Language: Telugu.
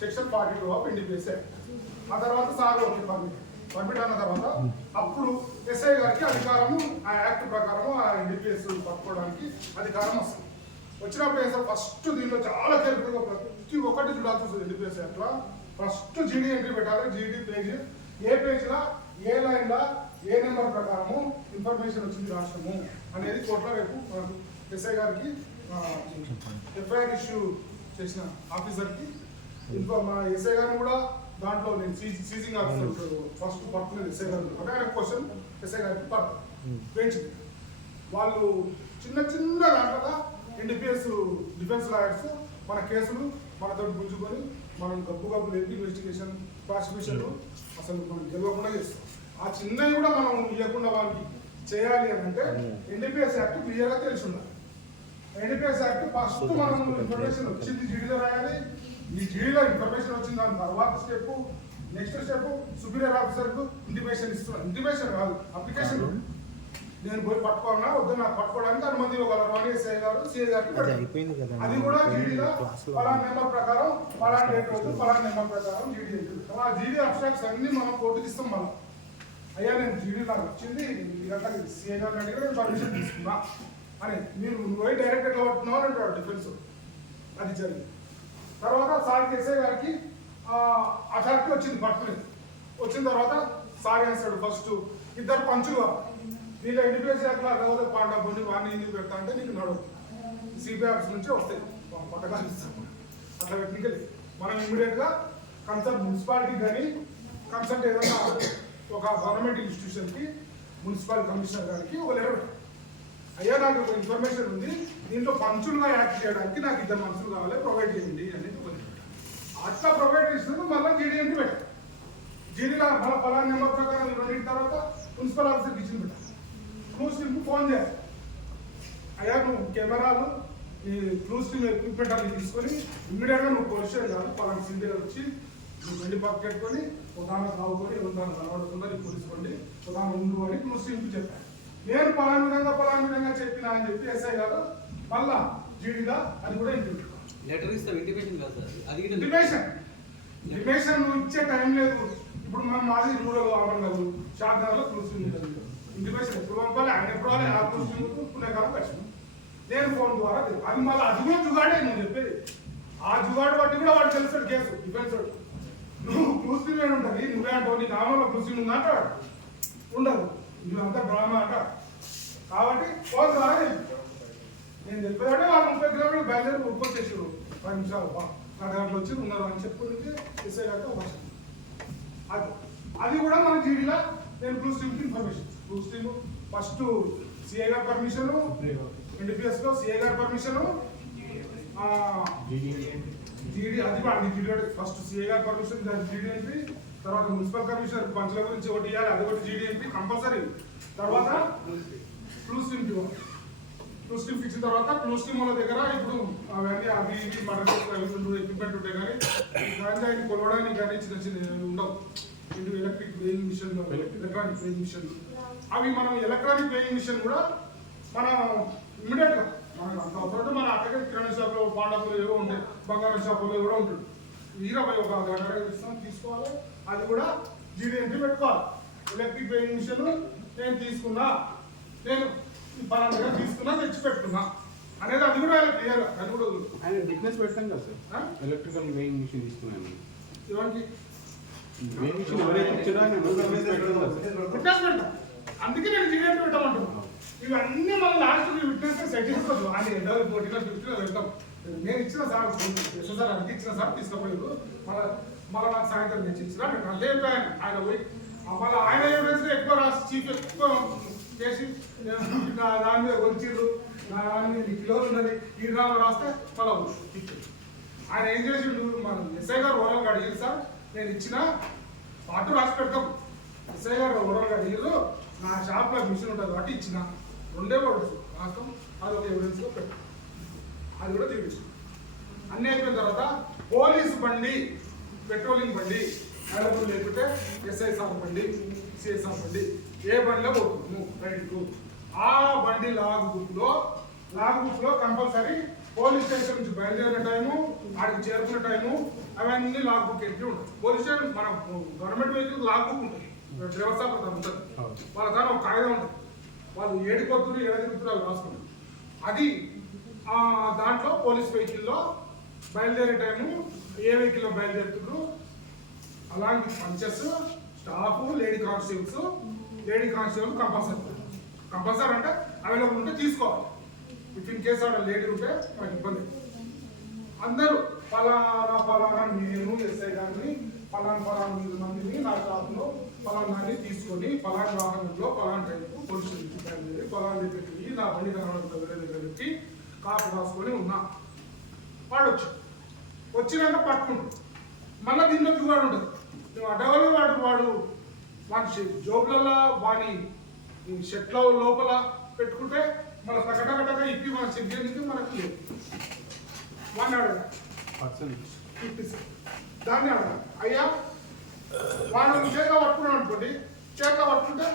Section 42 of NDPS act. ఆ తర్వాత సార్ ఓకే పర్మిట్ అన్న తర్వాత అప్పుడు ఎస్ఐ గారికి అధికారము ఆ యాక్ట్ ప్రకారం ఆ NDPS పట్టుకోవడానికి అధికారం వస్తుంది. వచ్చినప్పుడు ఏం సార్ ఫస్ట్ దీనిలో చాలా కేర్ఫుల్గా ప్రతి ఒక్కటి చూడాల్సి వస్తుంది. NDPS యాక్ట్లో ఫస్ట్ జీడీ ఎంట్రీ పెట్టాలి. జీడీ పేజ్ ఏ పేజ్లో ఏ లైన్లో ఏ నెంబర్ ప్రకారము ఇన్ఫర్మేషన్ వచ్చింది రాష్ట్రము అనేది కోర్టులో రేపు ఎస్ఐ గారికి ఎఫ్ఐఆర్ ఇష్యూ చేసిన ఆఫీసర్కి మా ఎస్ఐ గారిని కూడా దాంట్లో నేను సీజింగ్ ఆఫీసర్ ఫస్ట్ పడుతున్నది ఎస్ఐ గారు. అదే క్వశ్చన్ ఎస్ఐ గారికి పెంచింది. వాళ్ళు చిన్న చిన్న దాంట్లో NDPS డిఫెన్స్ లాయర్స్ మన కేసులు మనతో గుంజుకొని మనం గబ్బు లేపి ఇన్వెస్టిగేషన్ ప్రాసిక్యూషన్ అసలు మనం గెలవకుండా చేస్తాం. ఆ చిన్నవి కూడా మనం ఇవ్వకుండా వాళ్ళకి చేయాలి అని అంటే NDPS యాక్ట్ క్లియర్గా తెలిసి ఉండాలి. NDPS యాక్ట్ ఫస్ట్ మనం ఇన్ఫర్మేషన్ వచ్చింది జీడీలో రాయాలి. ఈ జీడీలో ఇన్ఫర్మేషన్ వచ్చింది దాని తర్వాత స్టెప్ నెక్స్ట్ స్టెప్ సుపీరియర్ ఆఫీసర్కు ఇంటిమేషన్ ఇస్తున్నాను. ఇంటిమేషన్ కాదు అప్లికేషన్. నేను పోయి పట్టుకోవాలన్నా వద్దు నాకు పట్టుకోవడానికి అనుమతి ఇవ్వగలరు అని ఎస్ఐ గారు సిఐ గారికి అది కూడా జీడీలో పలానా నెంబర్ ప్రకారం పలానా డేట్ రోజు పలానా నెంబర్ ప్రకారం జీడీ. ఆ జీడీ అబ్స్ట్రాక్ట్స్ అన్ని మనం కోర్టుకి ఇస్తాం. మనం అయ్యా నేను జీడీ నాకు వచ్చింది ఇదంతా సిఐ గారిని అడిగి నేను పర్మిషన్ తీసుకున్నా అని మీరు పోయి డైరెక్ట్ ఎట్లా పట్టుకున్నావు అని అంటాడు డిఫెన్స్. అది జరిగింది. తర్వాత సార్కి ఎస్ఐ గారికి అథారిటీ వచ్చింది పట్టుకునేది. వచ్చిన తర్వాత సార్ వేస్తాడు ఫస్ట్ ఇద్దరు పంచులు నీకు NDPS యాక్ట్లో అడగదు పాండా బొండి వాడిని ఎందుకు పెడతా అంటే నీకు నడవదు. సిబిఐ ఆఫీస్ నుంచి వస్తాయి పథకాలు ఇస్తాం. అట్లా టెక్నికల్ మనం ఇమీడియట్గా కన్సల్ట్ మున్సిపాలిటీకి కానీ కన్సల్ట్ ఏదైనా ఒక గవర్నమెంట్ ఇన్స్టిట్యూషన్కి మున్సిపల్ కమిషనర్ గారికి ఒక లెటర్ అయ్యా నాకు ఒక ఇన్ఫర్మేషన్ ఉంది దీంట్లో పంచులుగా యాక్ట్ చేయడానికి నాకు ఇద్దరు మనుషులు కావాలి ప్రొవైడ్ చేయండి అనేది అట్లా ప్రొవైడ్ చేసినందుకు మళ్ళీ జీడీ ఎంట్రీ పెట్టాలి. జీడీలో మళ్ళీ పలానా నెంబర్ ప్రకారం రెండింటి తర్వాత మున్సిపల్ ఆఫీసర్కి ఇచ్చిన పెట్టాలి. క్లూస్ టీమ్కి ఫోన్ చేయాలి. అయ్యా నువ్వు కెమెరాలు ఈ క్లూస్ టీమ్ ఎక్విప్మెంట్ అన్ని తీసుకొని ఇమ్మీడియట్గా నువ్వు పొజిషన్ కాదు పలానా సీన్ దగ్గర వచ్చి నువ్వు వెండి పక్క పెట్టుకొని ఉదాహరణ తాగుకొని ఉదాహరణ కనబడుతుందా నీకు తెలుసుకోండి ఉదాహరణ ఉండు అని క్లూస్ టీమ్కి చెప్పాను. నేను పలానా విధంగా చెప్పినా అని చెప్పి ఎస్ఐ గారు మళ్ళా జీడీగా అది కూడా ఇంటిమేషన్ నువ్వు ఇచ్చే టైం లేదు. ఇప్పుడు మనం మాది రూరల్ ఆమండలు షాద్నగర్లో క్లూస్ టీమ్ ఉంటుంది. ఇంటిమేషన్ ఎప్పుడు పంపాలి ఆయన ఎప్పుడు రావాలి ఆ క్లూస్ టీమ్కు పుణ్యకాలం కష్టం. నేను ఫోన్ ద్వారా అది మళ్ళీ అది కూడా జుగాడే నేను చెప్పేది. ఆ జుగాడు బట్టి కూడా వాడు తెలుస్తాడు కేసు డిఫెన్స్ నువ్వు క్లూస్ టీమ్ ఏమి ఉంటుంది నువ్వే అంటావు నీ నామంలో క్లూస్ టీమ్ ఉందా అంటాడు ఉండదు నువ్వంతా డ్రామా అంట. కాబట్టి ఫోన్ ద్వారా నేను చెప్పేదంటే వాళ్ళు 30 కిలోమీటర్లు బయలుదేరి ఉరికొచ్చేసారు 10 నిమిషాలు గంటలు వచ్చి ఉన్నారు అని చెప్పుకుంటే ఎస్ఐ గారితో వర్షం అది కూడా మన జీడీలో నేను క్లూస్ టీమ్కి information clues team first CI గారి పర్మిషన్ NDPSలో సిఐ గారి పర్మిషన్ జీడీ అది జీడీ ఫస్ట్ సిఐ గారి పర్మిషన్ జీడీ ఎంట్రీ తర్వాత మున్సిపల్ కమిషనర్ పంచుల గురించి ఒకటి ఇవ్వాలి అది ఒకటి జీడీ ఎంట్రీ కంపల్సరీ. తర్వాత క్లూస్ టీమ్ ఇచ్చిన తర్వాత క్లూస్ టీమ్ వాళ్ళ దగ్గర ఇప్పుడు అవన్నీ అవి ఇవి మర్డర్ ఎక్విప్మెంట్ ఉంటాయి కానీ దాన్ని కొలవడానికి కానీ చిన్న చిన్న ఉండవు. ఇంటి electric weighing machine electronic weighing machine అవి మనం ఎలక్ట్రానిక్ వేయింగ్ మిషన్ కూడా మనం ఇమ్మీడియట్గా మనం అంత మన అక్కడ కిరాణా షాప్లో పాండాపులు ఏవో ఉంటాయి బంగారం షాపులో కూడా ఉంటుంది 20 ఒక గంట ఇస్తాం తీసుకోవాలి. అది కూడా జీడీ ఎంట్రీ పెట్టుకోవాలి. ఎలక్ట్రిక్ వేయింగ్ మిషన్ నేను తీసుకున్నా నేను పలానా తీసుకున్నా తెచ్చి పెట్టుకున్నా అనేది అది కూడా క్లియర్గా అది కూడా ఆయన బిజినెస్ పెడతాం కదా సార్ ఎలక్ట్రికల్ వేయింగ్ మిషన్ తీసుకున్నాను ఇవన్నీ అందుకే నేను జీడీ ఎంట్రీ పెట్టామంటున్నాను. ఇవన్నీ మళ్ళీ లాస్ట్ విట్నెస్ సెట్ చేసుకోవచ్చు అని 14 వెళ్తాం. నేను ఇచ్చిన సార్ సార్ అది ఇచ్చిన సార్ తీసుకుపోయారు మళ్ళీ నాకు సాయంత్రం తెచ్చి ఇచ్చిన అదే ఆయన పోయి మళ్ళీ ఆయన ఎవిడెన్స్ ఎక్కువ రాసి చీఫ్ ఎక్కువ చేసి నా దాని మీద వచ్చిర్రు నా దాని మీద కిలోలు ఉన్నది ఈ డ్రామా రాస్తే మళ్ళీ ఆయన ఏం చేసిండు మనం ఎస్ఐ గారు ఓరల్గా అడిగారు సార్ నేను ఇచ్చిన పాటు రాసి పెడతాం. ఎస్ఐ గారు ఓరల్గా అడిగారు నా షాప్లో మిషన్ ఉంటుంది కాబట్టి ఇచ్చిన 2 వర్డ్స్ రాస్తాం అది ఒక ఎవిడెన్స్లో పెట్టాం. అది కూడా చూపిస్తాం. అన్నీ అయిపోయిన తర్వాత పోలీసు బండి పెట్రోలింగ్ బండి అవైలబుల్ లేకపోతే ఎస్ఐ సార్ బండి సిఐ సార్ బండి ఏ బండిలో పోతున్నాము రైట్కు ఆ బండి లాగ్ బుక్లో కంపల్సరీ పోలీస్ స్టేషన్ నుంచి బయలుదేరిన టైము ఆడికి చేరుకునే టైము అవన్నీ లాగ్ బుక్ ఎంట్రీ ఉంటుంది. పోలీస్ స్టేషన్ మన గవర్నమెంట్ వెహికల్ లాగ్ బుక్ ఉంటుంది, డ్రైవర్ సార్ ఉంటుంది, వాళ్ళ దాని ఒక కాగితం ఉంటుంది, వాళ్ళు ఏడిపోతున్నారు ఏడాదిగుతున్నారు అవి రాసుకుంటారు. అది దాంట్లో పోలీస్ వెహికల్లో బయలుదేరే టైము ఏ వెహికల్లో బయలుదేరుతున్నారు, అలాంటి punches staff lady constable compulsory అంటే అవైలబుల్ ఉంటే తీసుకోవాలి. ఇఫ్ ఇన్ కేసు ఆడ లేడీ ఉంటే మనకి ఇబ్బంది. అందరూ ఫలానా నేను ఎస్ఐ గారిని ఫలానా మందిని నా షాప్లో ఫలానాన్ని తీసుకొని ఫలానా వాహనంలో ఫలానా టైంకు పోలీస్ స్టేషన్కి బయలుదేరి ఫలానా దగ్గరికి నా బండి కనబడుతుంది వేరే దగ్గరికి కాపు రాసుకొని ఉన్నా. వాడు వచ్చినాక పట్టుకుంటాడు. మళ్ళీ దీంట్లో దిగువాడు ఉంటుంది. నువ్వు అడ్డగలు వాడు వాడి జోబులలో వాడి షర్ట్లో లోపల పెట్టుకుంటే మన కటకటగా ఇప్పి మనం చెక్ చేయడానికి మనకు లేదు. వాడిని అడగాలి, దాన్ని అడగాలి. అయ్యా వాడు చేతిలో పట్టుకున్నాడు అనుకోండి, చేతిలో పట్టుకుంటే